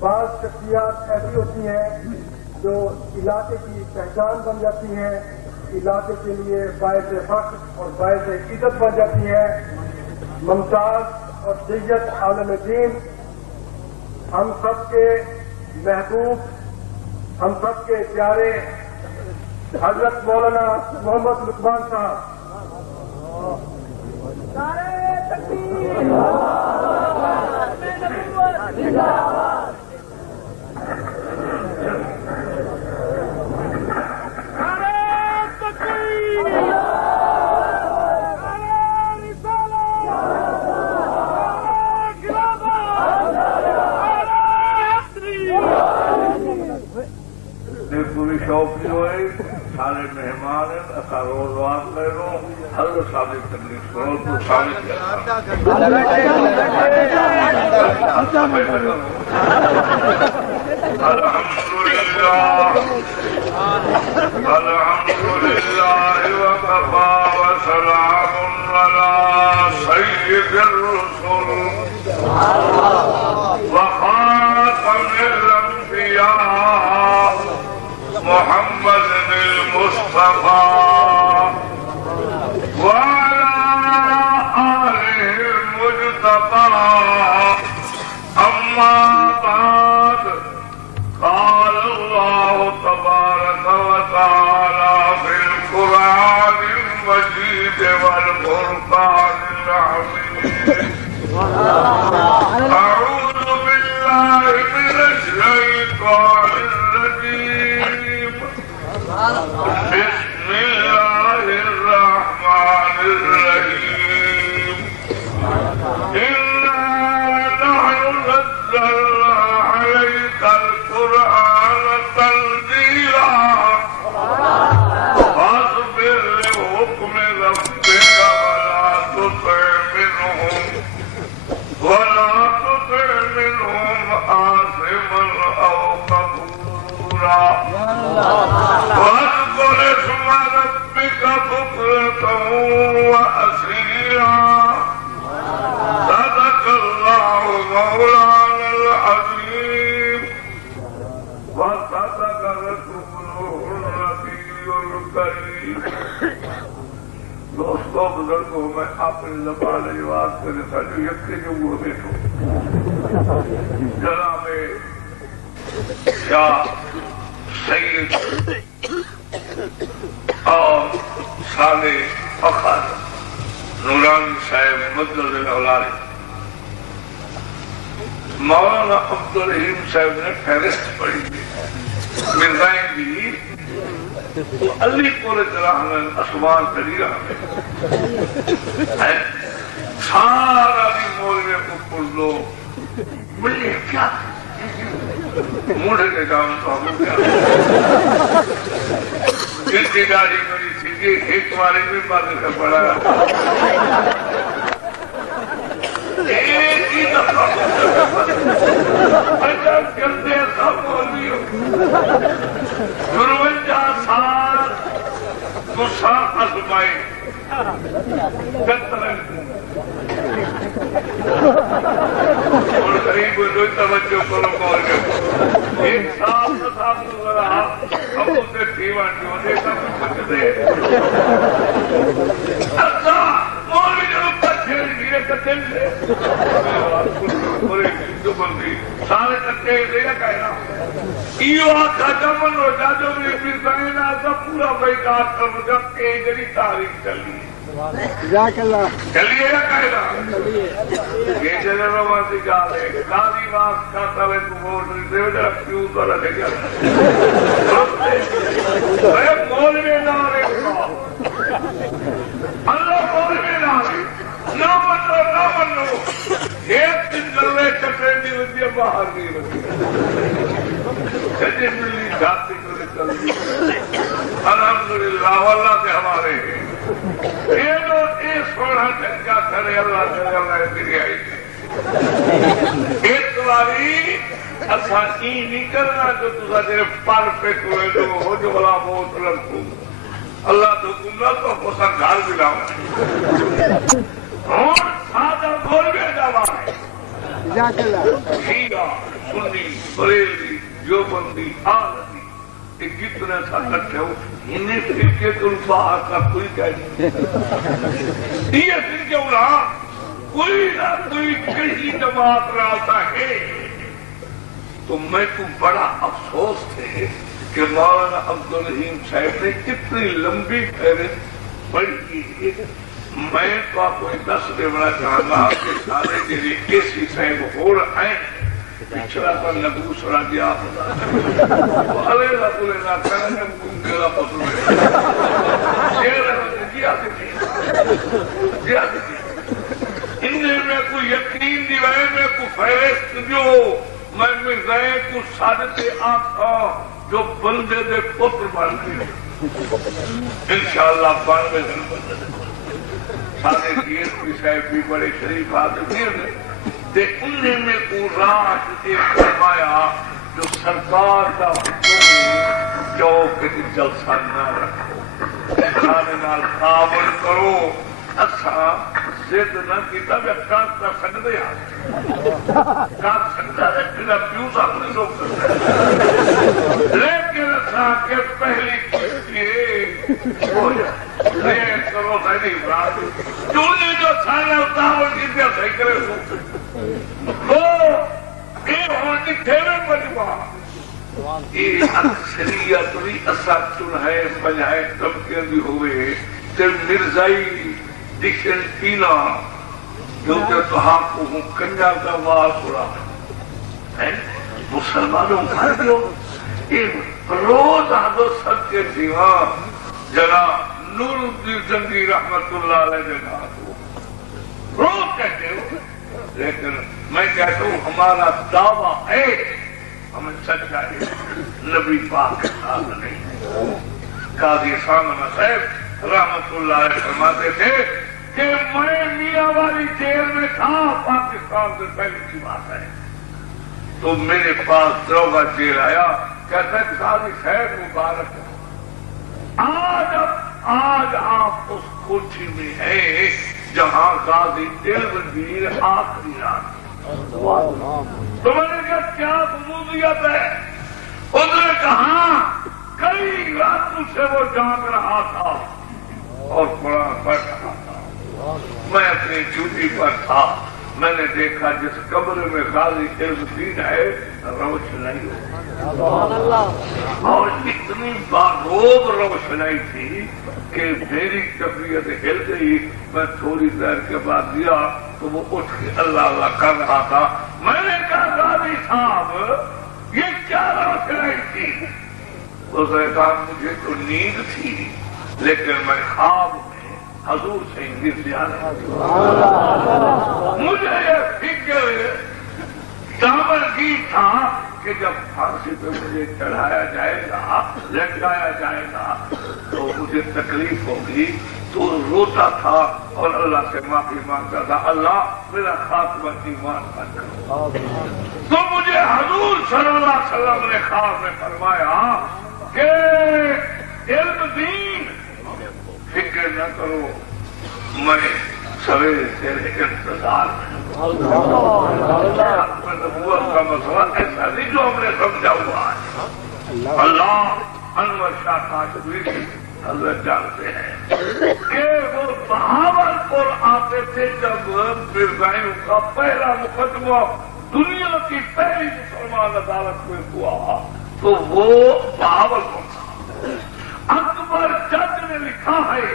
بعض شخصیات ایسی ہوتی ہیں جو علاقے کی پہچان بن جاتی ہیں، علاقے کے لیے باعث فخر اور باعث عزت بن جاتی ہیں۔ ممتاز اور سید عالم دین، ہم سب کے محبوب، ہم سب کے پیارے حضرت مولانا محمد لقمان صاحب، پوری شوق بھی ہوئے، سارے مہمان اصا روز وار لے لو، ہر سال تکلیف کرو تو سامنے الحمدللہ وکفى وسلام علی سید الرسل وخاتم الانبیاء محمد المصطفى وعلى آله المجتبى أما بعد قال الله تبارك وتعالى في القرآن المجيد والفرقان الحميد أعوذ بالله من الشيطان الرجيم بسم الله الرحمن الرحيم إنا نحن نزلنا عليك القرآن تنزيلا فاصبر لحكم ربك ولا تطع منهم آثما أو كفورا واذكر اسم ربك بكرة وأصيلا صدق الله مولانا العظيم وصدق رسوله النبي الكريم۔ دوستوں بزرگوں، میں اپنی زبان آواز کرنے کا جو یقین جو بیٹھو جناب شاہ سید اور صالح فخر نورانی صاحب مدد الاولاد مولانا عبدالرحیم صاحب نے فہرست پڑھی تھی مرزائیں بھی علی پورے طرح میں اسمان کری رہا ہے سارا بھی مولوی کو پڑھ لو بڑی کیا موڑے کے کام تو ہم کیا جس کی گاڑی میری تھی ایک باری بھی بات کا پڑا ایک ہی دفعہ اچھا کرتے ہیں سب مولوی ہو 53 سال غصہ ازمائی اور قریب ہوئی توجہ کرو کال کے ایک سال صاحب نظر رہا اب اسے دیوان جو دیکھا کچھ دے اچھا مولوی جنوب تک کھیل گئے کتن سے پورے جو بندی سارے کٹے دے گا کہنا ایو آخا جمن ہو جا جو بھی مرزائیں آتا پورا بیکار کر جب کہ جڑی تاریخ چلی چلیے گا کہنا یہ جلے روانتی جا لے دادی واقع کھاتا ہوئے تو ووٹ دے ہو جا کیوں تو رکھے جا اے مولوی نارے اللہ مولوی نارے نہ منو ایک دن گلے چکرے نہیں ہوتی ہے باہر نہیں ہوتی ججے ملی جاتی کو نکل الحمدللہ واللہ سے ہمارے یہ جو ایک سوڑا چنگا کرے اللہ سے اللہ تیری آئی ایک باری اچھا ای نہیں کرنا جو تسا جے پر پہ کوئے جو ہو جو بلا بہت لڑکو اللہ تو گمرا تو پوسا گھر بھی لاؤں اور سادہ بول گئے جاوائے شیعہ سنی بریلوی دیوبندی عالمی یہ کتنے سا کٹھے ہو انہیں فرقے تو باہر کا کوئی کہہ نہیں یہ فرقے ہو رہا کوئی نہ کوئی کہیں جماعت رہتا ہے. تو میں کو بڑا افسوس تھے کہ مولانا عبدالرحیم صاحب نے کتنی لمبی فہرست پڑھی. میں تو آپ کو دس دیوڑا چاہتا کہ سارے جیسے کیسی صاحب ہو رہا ہے پچھلا پر نبوس را دیا علیہ اللہ کرنے میرا پسند ہے انہیں میں کو یقین دیوائے میں کو فہرست جو میں مرزائے کو سادتے آقا جو بندے دے پتر بن گئے انشاءاللہ 92 دن بندے دے سارے دیئر کی صاحب بھی بڑے شریف آدمی ہیں دے انہیں میں کو راج ایک فرمایا جو سرکار کا حکم جو کہ جلسہ نہ رکھو انسانے نال تعاون کرو اچھا زد نہ کیتا بھی کام کر سکتے ہیں کام سکتا ہے پھر پیو صاحب نے لوگ کرتے ہیں لیکن اچھا کہ پہلی کسی ہو جائے لیکن کرو صحیح براد جو نے جو سارے اتاول کی دیا صحیح کرے تو یہ ہوتی تھیوے مجمع یہ اکثریت بھی اصا چنہے پنجھائے طبقے بھی ہوئے تر مرزائی دکھن پینا جو کہ تو ہاں کو ہوں کنیا کا وار پڑا مسلمانوں کھا دیو روز آدھو سب کے دیوان جناب نور الدین جنگی رحمت اللہ علیہ جگہ روز کہتے ہو لیکن میں کہتا ہوں ہمارا دعویٰ ہے ہمیں سچا ہے نبی پاک کے ساتھ نہیں. قاضی سامنا صاحب رحمت اللہ علیہ فرماتے تھے کہ میں میاں والی جیل میں تھا پاکستان سے پہلے کی بات ہے تو میرے پاس دروگا جیل آیا کہتا ہے قاضی صاحب مبارک آج آپ اس کوٹھی میں ہیں جہاں غازی دلبندیر آخری رات تو میں نے کہا کیا خصوصیت ہے اس نے کہا کئی راتوں سے وہ جاگ رہا تھا اور قرآن پڑھ رہا تھا. میں اپنی ڈیوٹی پر تھا میں نے دیکھا جس کمرے میں غازی دلبندیر ہے روشنائی اور اتنی باروب روشنائی تھی کہ میری طبیعت ہل گئی. میں تھوڑی دیر کے بعد دیا تو وہ اٹھ کے اللہ اللہ کر رہا تھا. میں نے کہا غازی صاحب یہ کیا روشنائی تھی؟ اس نے کہا مجھے تو نیند تھی لیکن میں خواب میں حضور سے انتظار مجھے یہ فکر دامن کی تھا کہ جب پھانسی پہ مجھے چڑھایا جائے گا لٹکایا جائے گا تو مجھے تکلیف ہوگی تو روتا تھا اور اللہ سے معافی مانگتا تھا اللہ میرا خاتمہ ایمان بن کرو. تو مجھے حضور صلی اللہ علیہ وسلم نے خواب میں فرمایا کہ علم دین فکر نہ کرو میں سویرے تیرے انتظار میں نبوت کا مسئلہ ایسا نہیں جو ہم نے سمجھا ہوا ہے. اللہ انور شاہ کاشمیری حضرت جانتے ہیں کہ وہ بہاول پور آتے تھے جب مرزائیوں کا پہلا مقدمہ دنیا کی پہلی مسلمان عدالت میں ہوا تو وہ بہاول پور تھا. اکبر جج نے لکھا ہے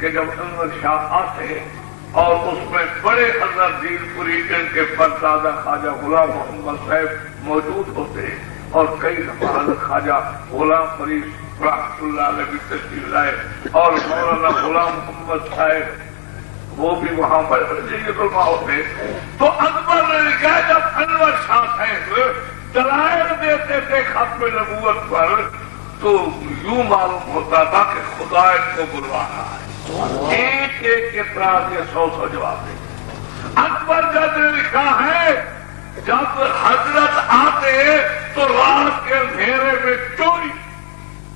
کہ جب انور شاہ آتے اور اس میں بڑے حضرت دین پوری ان کے پردادا خواجہ غلام محمد صاحب موجود ہوتے اور کئی حضرت خواجہ غلام فرید رحمۃ اللہ علیہ بھی تشریف لائے اور مولانا غلام محمد صاحب وہ بھی وہاں پر علماء ہوتے. تو اکبر نے لکھا جب انور شاہ صاحب دلائل دیتے تھے ختم نبوت پر تو یوں معلوم ہوتا تھا کہ خدا ان کو بلوا رہا ہے. ایک ایک اعتراض کے 100 جواب دیں. اکبر جب نے لکھا ہے جب حضرت آتے تو رات کے اندھیرے میں چوری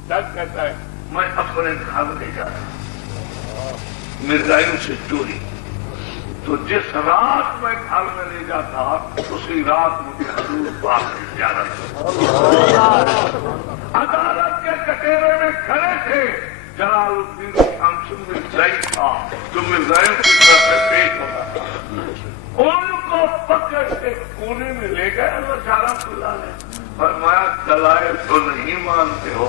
جج کہتا ہے میں اپنے گھر لے جا رہا مرزائیوں سے چوری تو جس رات میں گھر میں لے جاتا اسی رات مجھے حضور پاک کی زیارت عدالت کے کٹہرے میں کھڑے تھے جلال الدین شمس مرزائی تھا جو مرزائیوں کی طرف سے پیش ہوتا تھا ان کو پکڑ کے کونے میں لے گئے اللہ شارف اللہ نے فرمایا دلائل تو نہیں مانتے ہو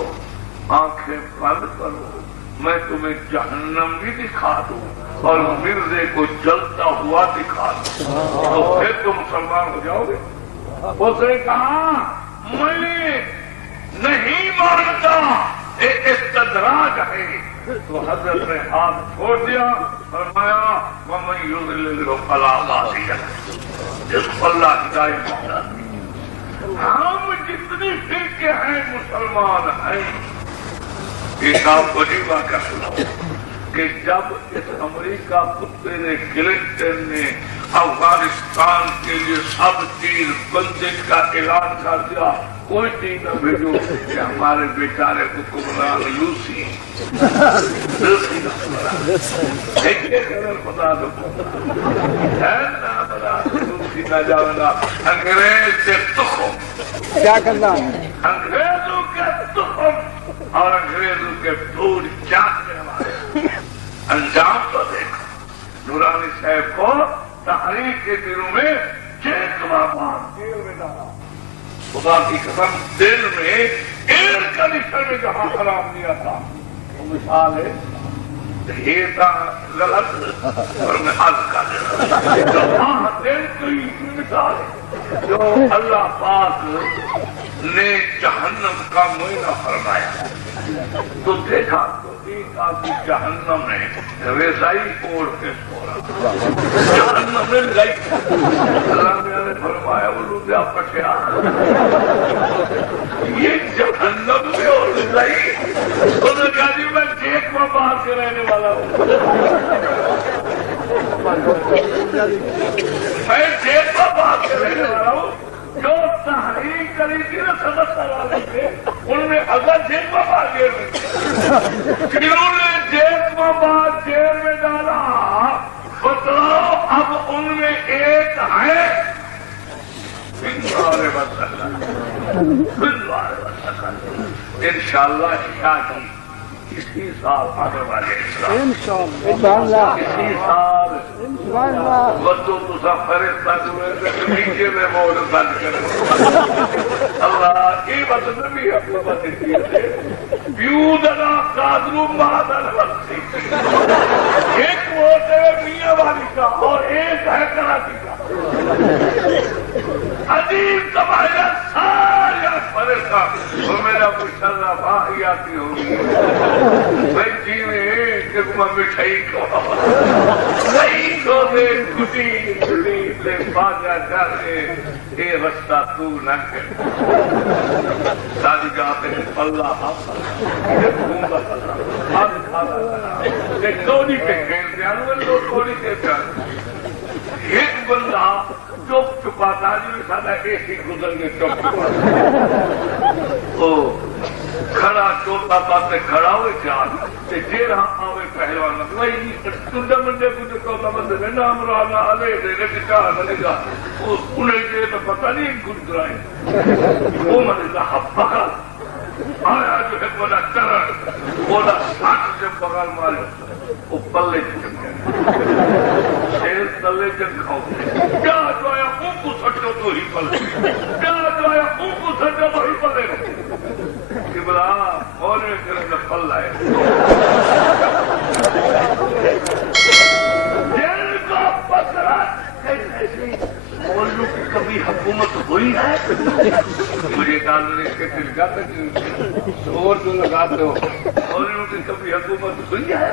آنکھیں بند کرو میں تمہیں جہنم بھی دکھا دوں اور مرزے کو جلتا ہوا دکھا دوں تو پھر تم مسلمان ہو جاؤ گے. اس نے کہا میں نہیں مانتا ایک استدراج ہے. تو حضرت نے ہاتھ چھوڑ دیا فرمایا وَمَن يُضْلِلْهُ فَلَا هَادِيَ لَهُ جس کو اللہ ہدایت دیتا ہے. ہم جتنی فرقے ہیں مسلمان ہیں. ایک آپ کو نہیں واقعہ سناؤ کہ جب اس امریکہ کتے نے کلنٹن نے افغانستان کے لیے سب چیز بندش کا اعلان کر دیا کوئی چیز نہ بھیجو کہ ہمارے بیچارے حکمران لوسی بتا دو لوسی نہ جاؤ گا انگریز سے تخم کیا کرنا ہے انگریزوں کے تخم اور انگریزوں کے پھول چاٹنے والے انجام تو دیکھو. نورانی صاحب کو تحریک کے دنوں میں 6 بار جیل میں ڈالا. خدا کی قسم دل میں ایئر کنڈیشن میں جہاں حرام دیا تھا وہ مثال ہے یہ تھا غلط اور میں عرض کر دیا دل کی مثال ہے جو اللہ پاک نے جہنم کا معائنہ فرمایا تو دیکھا تو ایک آدمی جہنم میں رضائی اوڑھ کے سو رہا جہنم میں لئی اللہ نے فرمایا وہ لوٹیا پٹیا یہ جہنم میں اور رضائی انہوں نے کہا جی میں جیک میں باہر کے رہنے والا ہوں میں جیک میں باہر کے رہنے والا ہوں. جو تحریک کری تھی نا صدر والے تھے ان میں اگر جیل میں باہر جیل میں جنہوں نے جیل میں باہر جیل میں ڈالا بتلاؤ اب ان میں ایک ہے انشاءاللہ شادی اسی سال آنے والے اسی سال بدو تسا فرشتہ جو نیچے میں موڑ بند کرو اللہ یہ بات نبی اپنے بات بیودنا قادرو مادر وقتی ایک ووٹ ہے میاں والی کا اور ایک ہے کراچی کا عجیب تمہارا سارا فرشتہ اور میرا مشرہ باہی آتی ہوگی میں جیوے کہ میں مٹھائی کو نہیں کو دے کھٹی کھٹی لے باجا جاتے اے رستہ تو نہ کر سادی جاتے ہیں اللہ آپ ایک دوڑی پہ کھیل دیا لوگ دوڑی کے پیار ایک بندہ چپ چھپاتا جی سادہ ایسی گزر کے چپ چھپاتا کھڑا چوتا بات کھڑا ہوئے چاہ جی رہا آوے پہلوانا وہی تندہ منڈے کو جو چوتا بندے میں نام رانا علیہ دے لے چاہ ملے گا انہیں جے تو پتہ نہیں کچھ کرائیں وہ ملے گا بغل آیا جو ہے بولا چرن بولا ساتھ سے بغل مارے وہ پلے چکے شیر تلے چک کھاؤ کیا جو آیا خون کو سٹو تو ہی پلے کیا جو آیا خون کو سٹو تو ہی پلے قبلہ اور میں کریں گا پل لائے جن کا پترہ ایسی مولو کی کبھی حکومت ہوئی ہے مجھے کہا اس کے تلگا تک اور جو لگاتے ہو مولو کی کبھی حکومت ہوئی ہے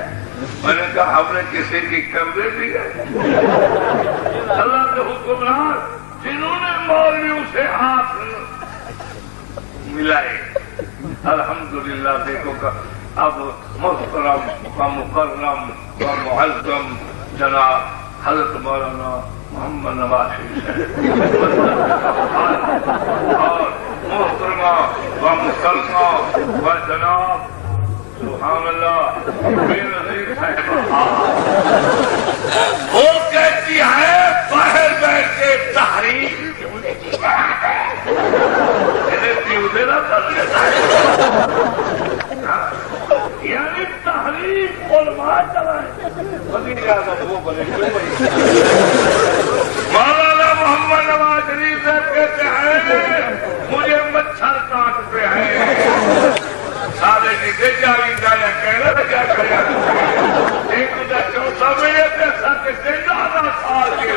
میں نے کہا ہم نے کسی کی کمرے دی ہے اللہ کے حکمران جنہوں نے مولویوں سے ہاتھ ملائے الحمدللہ دیکھو کہ اب محترم و مکرم و معظم جناب حضرت مولانا محمد نواز شریف اور محترمہ و مسلمہ و جناب سبحان اللہ بے نظیر صاحب وہ کہتی کر لیتا ہے. یعنی تحریف علماء چلائے وزیر اعظم وہ بنے. مولانا محمد نواز شریف صاحب کہتے ہیں مجھے مچھر کاٹتے ہیں. سارے جیتے جاوی جایا کہنا کیا کریا ایک دا چوتھا میرے تے ساتھ زیادہ سال کے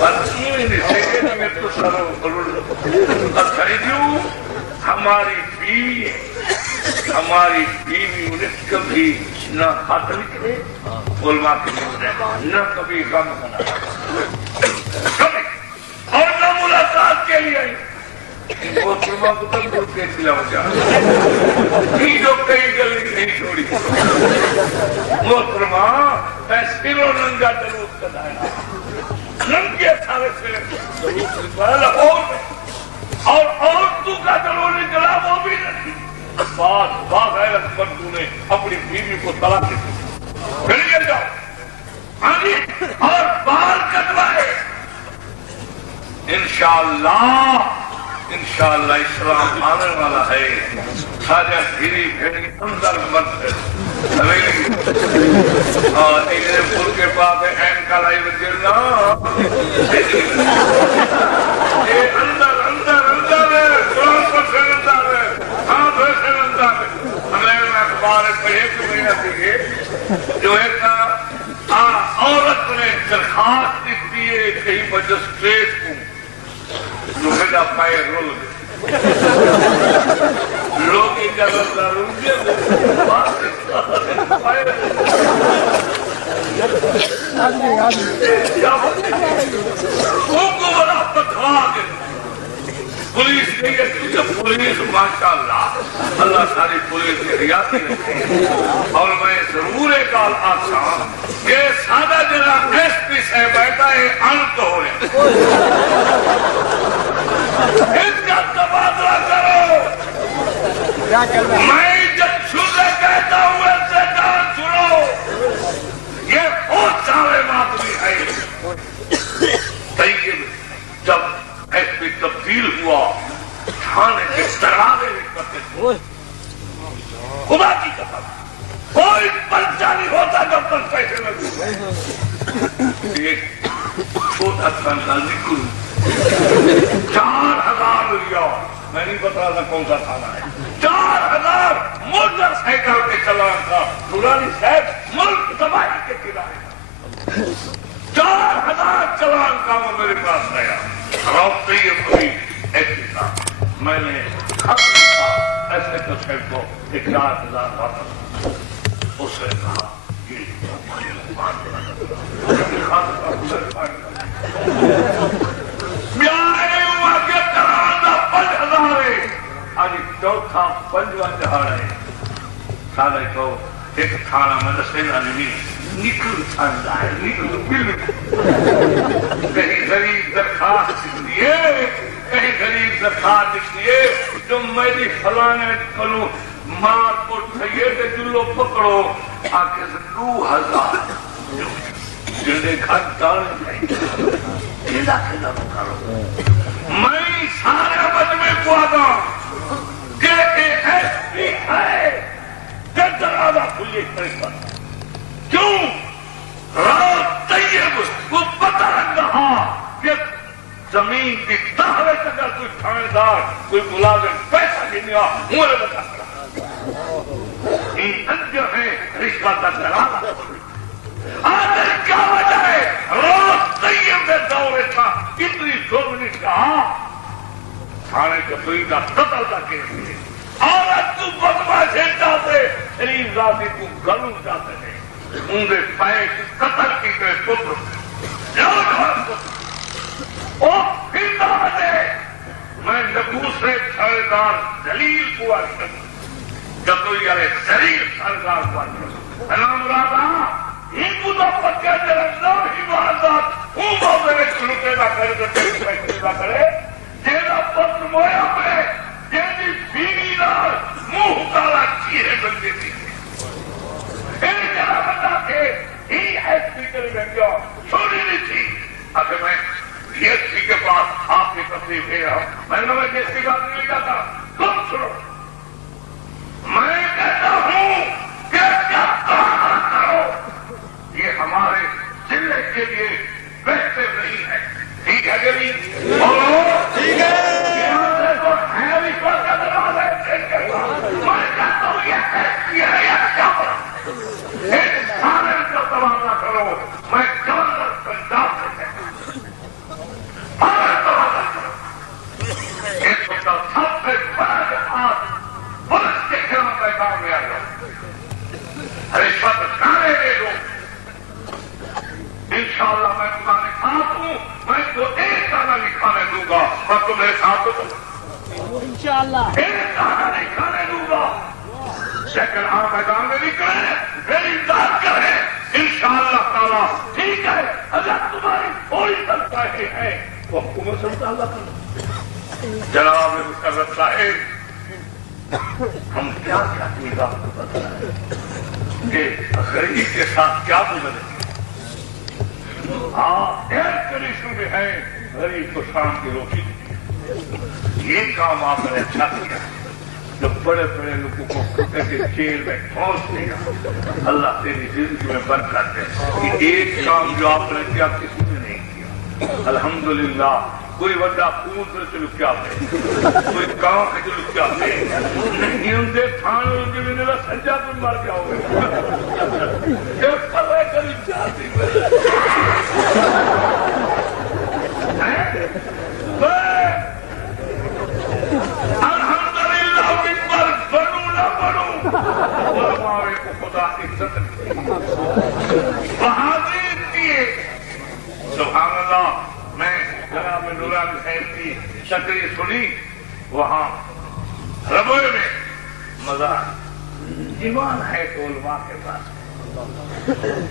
بچی نہیں سکے نہ میں تو سارا اچھا ہماری بیوی انہیں کبھی نہ ہاتھ لکھے علماء کے نہ کبھی غم بنا کبھی اور نہ ملاقات کے لیے محترمہ کو تب گروپ کے کھلاؤ جا جو کئی گلی نہیں چھوڑی. محترمہ ایسے رو ننگا جلوس کدائنا ننگے سارے سے اور عورتوں کا جلوس نکلا وہ بھی نہیں. باغیرت مردوں نے اپنی بیوی کو طلاق دی پھر یہ جاؤ اور بال کٹوائے. انشاءاللہ اسلام آنے والا ہے. ساجا گھری گھری اندر مت اور پور کے پاس این کا لائی وجلنا اندر اندر اندر قرآن پر سے اندر ہاں ویسے اندر انگریز میں اخبار پڑھے کہ مہینہ دیکھے جو ایک عورت نے درخواست دیتی ہے کہیں مجسٹریٹ کو لوگا پائے رول لوگ اجازت داروں گے بڑا پتھوا دے پولیس نہیں ہے کیونکہ پولیس ماشاءاللہ اللہ ساری پولیس کی حیاتی رکھے. اور میں ضرور ایک گال آتا کہ سادہ جنا ایس پی سے بیٹھا ہے انت ہو رہے اس کا تبادلہ کرو. میں جب چھوٹے کہتا ہوں ایسے جان چھوڑو. یہ بہت سارے معاملے ہیں. طیب جب ایس پی تبدیل ہوا تھانے کے تراغے کرتے تھے. خدا کی قسم کوئی پرچہ نہیں ہوتا جب تک پیسے نہ دوں. ایک چھوٹا سا نکل 4000 لیا. میں نہیں بتا رہا کون سا تھانہ ہے. 4000 موٹر سائیکل کے چلان کا نورانی صاحب ملک تباہی کے کنارے 4000 چلان کا وہ میرے پاس آیا. رابطے کوئی ایسی تھا میں نے خط لکھا ایسے تو صاحب کو 4000 واپس. اس نے کہا چوتھا پنجواں دہاڑ ہے. سالے کو ایک تھانہ میں دسینا نہیں نکل تھاندا ہے نکل بل کہیں غریب درخواست دیے کہیں غریب درخواست دیے جو میری فلانے کلو مار کو ٹھئیے تے جلو پکڑو آکے سے 2000 جلدے کھاٹ دانے کھیلا کھیلا پکڑو. میں سارے مجمع کو آگا کہ ایس پی ہے کہ دروازہ کھلیے پریشان کیوں رات طیب کو پتہ لگ رہا کہ زمین کی تحوے سے اگر کوئی تھاندار کوئی ملازم پیسہ نہیں آ مورے بتا کر ان انجر ہے رشوہ کا دلالا. آدھر کیا وجہ ہے رات طیب میں دورے تھا اتنی ظلم نہیں کہا تھانے کا سوئی کا قتل کا کیس ہے. عورت کو بدماشی چاہتے شریف ذاتی کو گلوں چاہتے ہیں ان کے پائے قتل کی گئے پتر او پھر دے میں دوسرے سردار دلیل کو آشکر جب تو یہ دلیل سردار کو آشکر نام رادا ہندو دا پکے جرم ہی معذاب ہوں بہتے میں چلوٹے نہ کرے تو تیری پیسے نہ کرے جینا پتر مویا میں جیدی بیوی نال منہ کالا چیرے بندے تھی. ایک جگہ بندہ تھے ہی ایس پی کے لئے گیا چھوڑی نہیں تھی. اگر میں ایس پی کے پاس آپ کی تکلیف دے رہا ہوں میں کس کی بات نہیں جاتا، تم سنو، میں کہتا ہوں کہ کیا کرو، یہ ہمارے ضلع کے لیے بہتر نہیں ہے، ٹھیک ہے کہ نہیں؟ ٹھیک ہے، میں کہتا ہوں یہ کیا سارے کا تبادلہ کرو، میں گورنر پنجاب سے اس وقت سب سے بڑا جہاز پولیس کے خلاف میدان میں آ جاؤ، رشوت کھانے دے دو، انشاءاللہ میں تمہارے ساتھ ہوں، میں تو ایک دانہ نہیں کھانے دوں گا، اور تم میرے ساتھ ہو انشاءاللہ ایک دانہ نہیں کھانے دوں گا، لیکن آپ میدان میں نکلے میری امداد کریں انشاءاللہ تعالیٰ، ٹھیک ہے؟ اگر تمہاری کوئی تنخواہ ہے تو حکومت سے مطالبہ کرو۔ جناب مقرر صاحب، ہم کیا چاہتے ہیں آپ کو بتائیں کہ غریبی کے ساتھ کیا گزرے؟ ہاں، ایئر کنڈیشن میں ہے، غریب کو شام کی روشنی دی، یہ کام آپ نے اچھا کیا، جو بڑے بڑے لوگوں کو خطے کے جیل میں پہنچ دیا، اللہ تیری زندگی میں برکت دے، یہ ایک کام جو آپ نے کیا کسی نے نہیں کیا، الحمدللہ۔ کوئی بندہ خون سے چلو کیا ہے، کوئی کام ہے چلو کیا ہے، نہیں ان کے تھانوں کے بھی میرا سجا بھی مر گیا ہوگا، ایک پتہ کری جاتی الحمدللہ ان پر بنو نہ بنو، اور ہمارے کو خدا عزت بہادری دیے، سبحان اللہ۔ میں جناب نورانی صاحب کی تقریر سنی، وہاں ربوے میں مزار ایمان ہے تو علماء کے پاس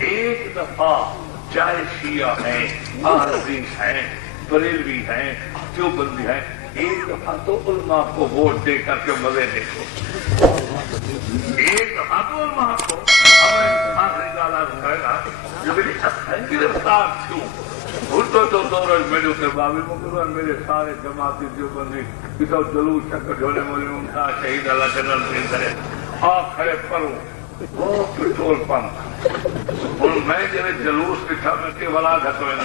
ایک دفعہ چاہے شیعہ ہیں، آرزی ہیں، بریلوی ہیں، دیوبندی ہیں، ایک دفعہ تو علماء کو ووٹ دے کر کے مزے دیکھو، ایک دفعہ تو علماء کو ہمیں آخری گالا رکھائے جو میری اصل گرفتار تھوں تو دورج میرے اتنے بابی مقرر میرے سارے جماعتی دیوبندی کسی جلوس چکر جھولے مولی ممتاز شہید اللہ جنرل سنگھ کرے آپ کھڑے پروں وہ پٹرول پمپ اور میں جنہیں جلوس دکھا میں کے ولا گھتوئے نہ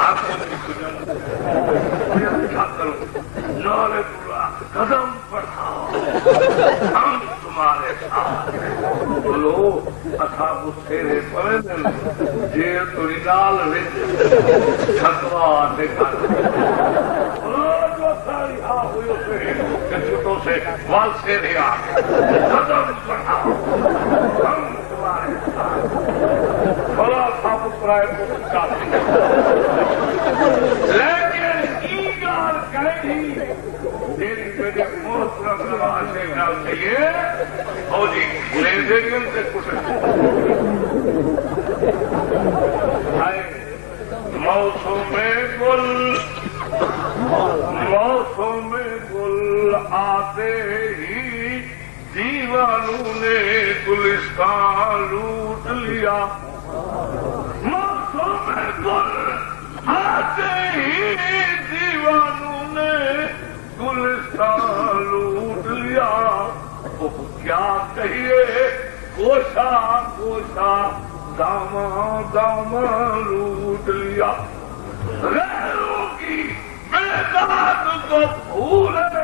آپ کو دکھا کروں نعرے پورا قدم بڑھاؤ ہم تمہارے ساتھ بولو اصحاب السیرے پرندن جیل تو نال وچ چھتوا دیکھا جو ساری ہاں ہوئی اسے کہ چھٹوں سے وال سے رہا قدم بڑھاؤ ہم تمہارے ساتھ بڑا صاحب پرائے کو چاہتے لیکن ایگار کہیں تیری میرے محترم نواز شریف نال چاہیے اور جی لیزرین سے کچھ موسم گل آتے ہی دیوانوں نے گلستان لوٹ لیا، موسم گل آتے ہی دیوانوں نے گلستان لوٹ لیا، کیا کہیے گوشا گوشا داما داما لوٹ لیا، غیروں کی بیداد کو بھولے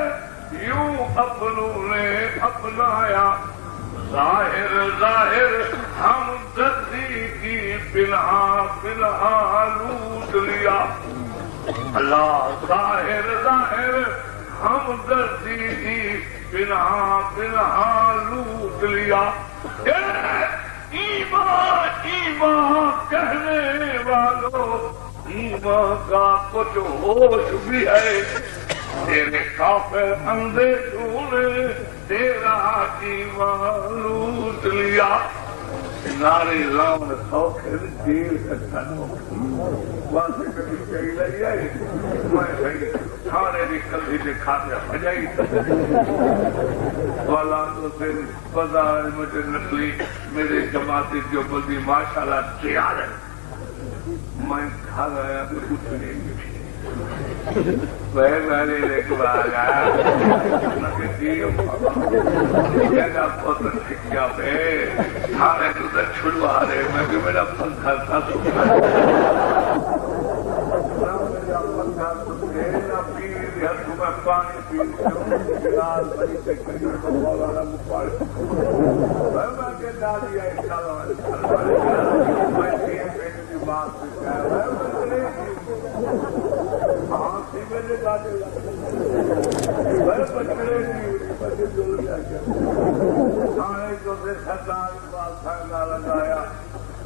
یوں اپنوں نے اپنایا، ظاہر ظاہر ہم دردی کی پنہا پنہا لوٹ لیا، اللہ ظاہر ظاہر ہم دردی کی پنہا پنہا لوٹ لیا، ایمان ایمان کہنے والوں ایمان کا کچھ ہوش بھی ہے، تیرے کافر اندیشوں نے تیرا ایمان لوٹ لیا، ناری رام سوکھے دیر سکتا واسے کبھی کہی لئی آئی میں بھئی تھانے بھی کل ہی دکھا دیا بجائی والا تو پھر بازار مجھے نکلی میرے جماعتی جو بلدی ماشاءاللہ تیار ہے، میں کھا گیا تو کچھ نہیں میں لے کے آ گیا پتر سکھا پہ تھانے تو چھڑوا رہے میں کہ میرا پنکھا تھا پانی پی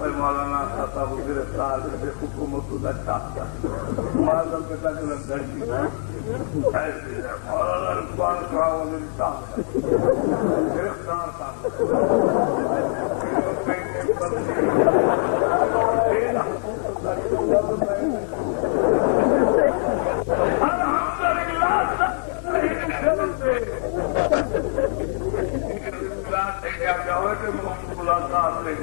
مولانا مولانا صاحب گرفتار حکومت کا چاہتا مولانا رقبان گرفتار تھا ملاقات لے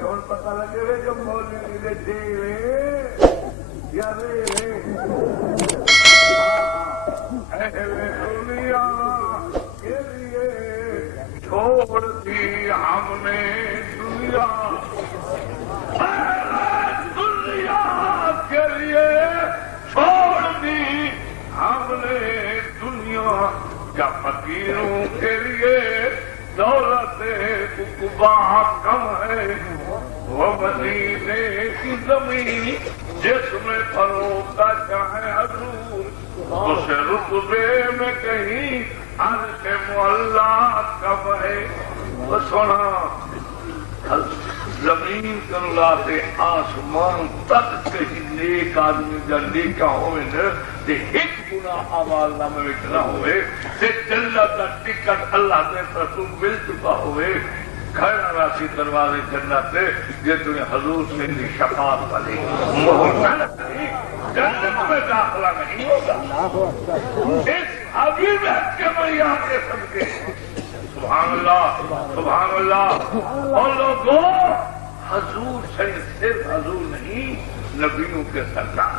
جو پتا لگے جو مولی چھوڑ دی ہم نے دنیا کے لیے چھوڑ دی ہم نے دنیا کیا فقیروں کے لیے دولت عقبا کم ہے وہ مدینے کی زمین جس میں فروختا چاہے حضور اسے رتبے میں کہیں عرش معلا کم ہے وہ سونا زمین کر لاتے آسمان تک کہیں نیک آدمی جن نیکا ہوئے تے ایک گناہ عمال نامے وچ نہ ہوئے تے جنت دا ٹکٹ اللہ دے رسول مل چکا ہوئے کھڑا راسی دروازے جنت دے یہ تمہیں حضور سے دی شفاعت والی محمد جنت میں داخلہ نہیں ہوگا اس حبیب کے معیار کے صدقے سبحان اللہ سبحان اللہ اور لوگوں حضور سے صرف حضور نہیں نبیوں کے سردار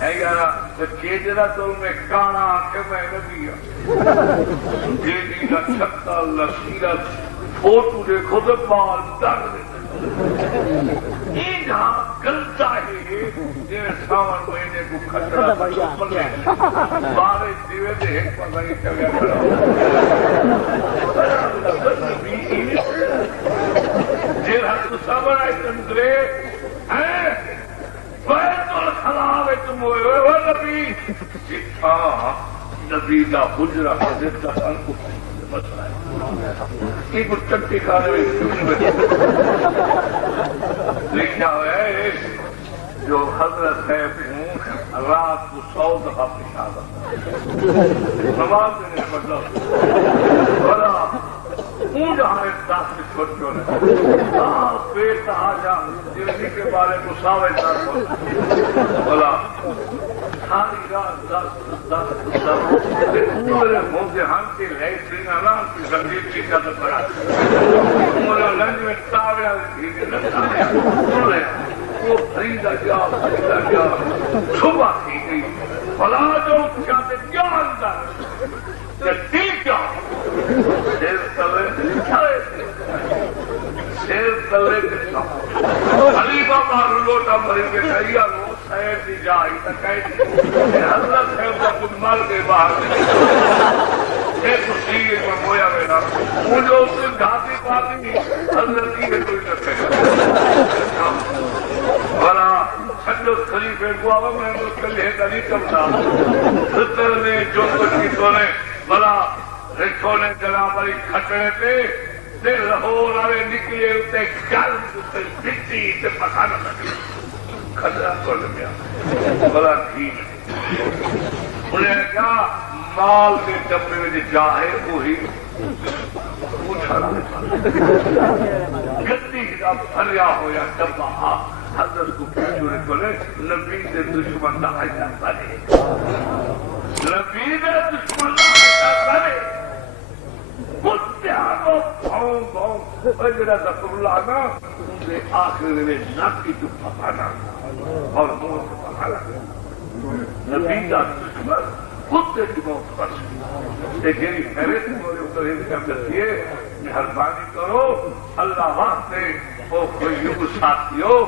ہے یارا کیجرا تو میں کانا کے میں نبی ہوں جیدی کا چھکتا لسیرہ فوٹو دیکھو تو بال در یہ جہاں گلتا ہے یہ ساون مہینے کو کھٹڑا پڑے بارش دیوے دے ایک پر نہیں چلے جیر حد سابر آئی تندرے بیت الخلا میں تم ہوئے وہ نبی نبی کا حجرہ حضرت کا سنکو مسئلہ ہے یہ کچھ چٹی کھانے میں لکھا ہے جو حضرت ہے رات کو 100 دفعہ پیشاب نماز دینے مطلب بڑا اون جہاں احساس میں چھوٹ کیوں نہیں پیٹ آجا جنگی کے بارے کو ساوے بلا ساری رات 10 پورے موزے ہم کے لئے سینہ نام کی زنگیب کی قدر پڑا مورے لنج میں تاویا پورے وہ خریدا گیا صبح کی گئی بلا جو چاہتے کیا اندر دل کیا شیر تلے خلیفہ مارو لوٹا مری کے کہیا لو سیر دی جائی تکائی دی حضرت صاحب کا کچھ مال کے باہر ایک سیئے میں مویا میرا مجھے اس نے گھاتی پاتی حضرت کی کوئی نکے بلا سجد خلیفے کو آوہ میں نے اس کے لئے دلی کرتا ستر نے جو کچھ کی تو نے بلا رکھوں نے جناب علی کھٹڑے پہ تے لاہور آوے نکلے اتے گل اتے مٹی تے پکانا لگے کھٹڑا کو لگیا بلا ٹھیک انہیں کہا مال کے ڈبے میں جاہے وہی پوچھا گدی کا بھریا ہوا ڈبا حضرت کو پوچھنے بولے نبی دے دشمن دا ایسا کرے نبی دے دشمن دا ایسا کرے کتیانو بھاؤں بھاؤں اجرہ ذکر اللہ نا دے آخر میں ناکی تو پکانا اور موت پکانا نبی دا دشمن کتے کی موت پر لیکن خیرت مورے اتر ہی کم جاتی ہے مہربانی کرو اللہ واسطے او کوئی یوں ساتھیو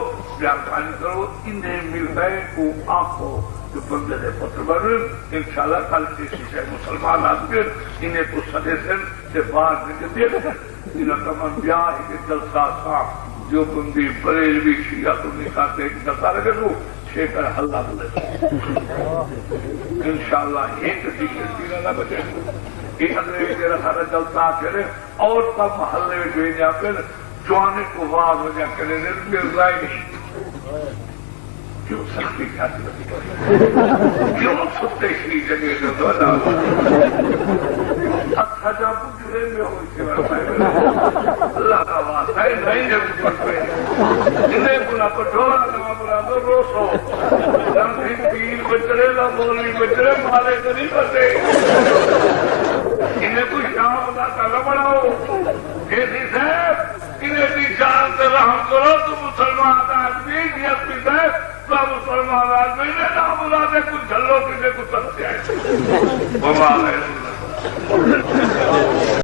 مہربانی کرو انہیں ملتا ہے کو آنکھو جو بندے دے پتر بنن انشاءاللہ کل کسی سے مسلمان آدمی انہیں کو سدیسن سے باہر نکل دے انہیں تمام بیاہ کے جلسہ صاحب جو بندی بریلوی شیعہ تو نکاتے ایک جلسہ رکھے تو شیکر حلہ بلے انشاءاللہ ایک دیگر نہ بچے ایک حضرے میں تیرا سارا جلسہ کرے اور تب محلے میں جو یہاں پر جوانے کو واضح ہو جا کرے مل رائے نہیں کیوں سکتی کیا کیوں سکتے ہی جگہ جو دولا اچھا جب جرے میں ہوئی کے ورسائے اللہ کا واسطہ ہے نہیں جب پڑھتے انہیں بلا پٹھوڑا نما بلا دو روسو جب بھی پیر بچرے لا بولی بچرے مالے کری بچے انہیں کوئی شام دا تعالی بڑھاؤ کیسی صاحب انہیں بھی جان سے رحم کرو تو مسلمان آدمی نیت بھی صاحب تو مسلمان آدمی نے نام بلا دے کچھ جھلو کسی کو تک سے آئے